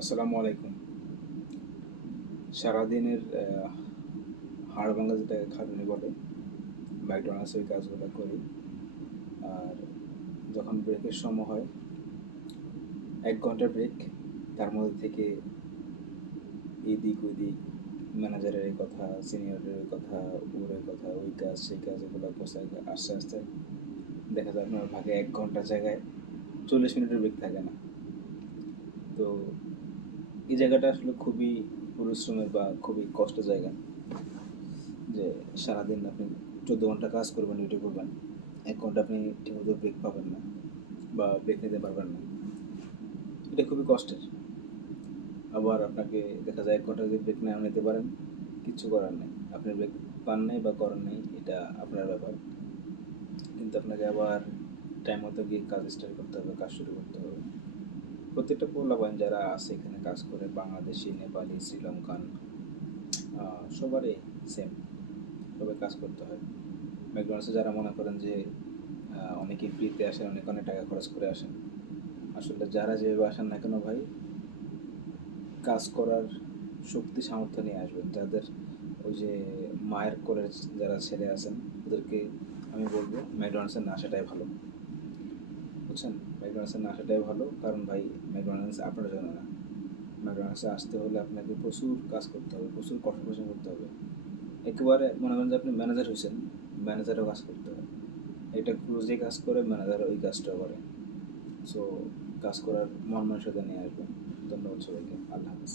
আসসালামু আলাইকুম। সারাদিনের হাড় ভাঙা যেটাকে খাটুনি বলে, ম্যাকডোনাল্ডসে ওই কাজগুলো করি। আর যখন ব্রেকের সময় হয়, ১ ঘন্টার ব্রেক, তার মধ্যে থেকে এদিক ওদিক, ম্যানেজারের এই কথা, সিনিয়রের এই কথা, ওর এই কথা, ওই কাজ সেই কাজ, এগুলো গোছায় আস্তে আস্তে দেখা যায় আপনার ভাগে ১ ঘন্টার জায়গায় ৪০ মিনিটের ব্রেক থাকে না। তো এই জায়গাটা আসলে খুবই পরিশ্রমের বা খুবই কষ্টের জায়গা, যে সারাদিন আপনি ১৪ ঘন্টা কাজ করবেন, ডিউটি করবেন, ১ ঘন্টা আপনি ঠিকমতো ব্রেক পাবেন না বা ব্রেক নিতে পারবেন না। এটা খুবই কষ্টের। আবার আপনাকে দেখা যায় ১ ঘন্টা যদি ব্রেক নাও নিতে পারেন, কিচ্ছু করার নেই। আপনি ব্রেক পান নাই বা করেন নাই, এটা আপনার ব্যাপার। কিন্তু আপনাকে আবার টাইম মতো গিয়ে কাজ স্টার্ট করতে হবে, কাজ শুরু করতে হবে। প্রত্যেকটা পোলাপান যারা আছে এখানে কাজ করে, বাংলাদেশি, নেপালি, শ্রীলঙ্কান, সবারই সেম, সবাই কাজ করতে হয়। ম্যাকডোনাল্ডসে যারা মনে করেন যে অনেকেই ফ্রিতে আসেন, অনেক অনেক টাকা খরচ করে আসেন, আসলে যারা যেভাবে আসেন না কেন ভাই, কাজ করার শক্তি সামর্থ্য নিয়ে আসবেন। যাদের ওই যে মায়ের কোলের যারা ছেলে আছেন, ওদেরকে আমি বলবো ম্যাকডোনাল্ডসে না আসাটাই ভালো। বুঝছেন? ম্যাকডোনাল্ডসে না আসাটাই ভালো, কারণ ভাই ম্যাকডোনাল্ডস আপনার জন্য না। ম্যাকডোনাল্ডসে আসতে হলে আপনাকে প্রচুর কাজ করতে হবে, প্রচুর কষ্ট পরিশ্রম করতে হবে। একেবারে মনে করেন যে আপনি ম্যানেজার হয়েছেন, ম্যানেজারও কাজ করতে হয়। এটা ক্লোজলি কাজ করে, ম্যানেজার ওই কাজটাও করে। সো কাজ করার মন মানসিকতা নিয়ে আসবেন। ধন্যবাদ সবাইকে। আল্লাহ হাফিজ।